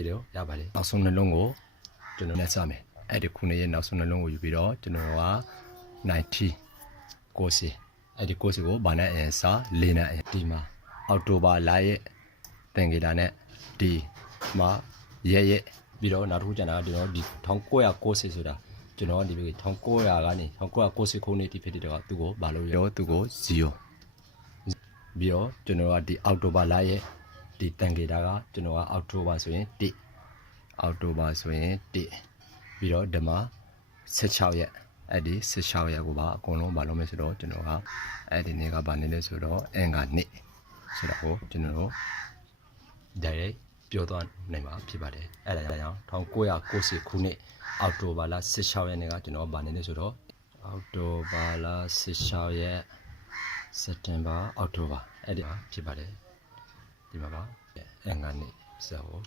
ပြီးတော့ရပါလေနောက်ဆုံးနှလုံးကိုကျွန်တော်နဲ့စမယ်အဲ့ဒီခုနှစ်ရဲ့နောက်ဆုံးနှလုံးကိုယူပြီးတော့ကျွန်တော်က90ကိုစီအဲ့ဒီကိုစီကိုဘာနဲ့အရင်စား၄နဲ့ဒီမှာအောက်တိုဘာလရဲ့သင်္ကေတနဲ့ဒီမှာရဲ့ပြီးတော့နောက်တစ်ခုကျန်တာကကျွန်တော်ဒီ1990ဆိုတာကျွန်တော်ဒီ1900ကနေ1990ခုနှစ်တိဖြစ်တဲ့တော့သူကိုဘာလို့ရောသူကို0ပြီးတော့ကျွန်တော်ကဒီအောက်တိုဘာလရဲ့ဒီတန်ကေတာကကျွန်တော်ကအောက်တိုဘာဆိုရင်1အောက်တိုဘာဆိုရင်1ပြီးတော့ဒီမှာ16ရက်အဲ့ဒီ16ရက်ကိုပါအကုန်လုံးဘာလုပ်မလဲဆိုတော့ကျွန်တော်ကအဲ့ဒီနေ့ကဘာနေလဲဆိုတော့အင်္ဂါနေ့ဆိုတော့ကျွန်တော်တို့direct ပြောသွားနိုင်မှာဖြစ်ပါတယ်အဲ့ဒါကြောင့်1990ခုနှစ်အောက်တိုဘာလ16ရက်နေ့ကကျွန်တော်ဗာနေလဲဆိုတော့အောက်တိုဘာလ16ရက်စက်တင်ဘာအောက်တိုဘာအဲ့ဒီဖြစ်ပါတယ်ဒီမှာပါအင်္ဂါနေ့ဆိုတော့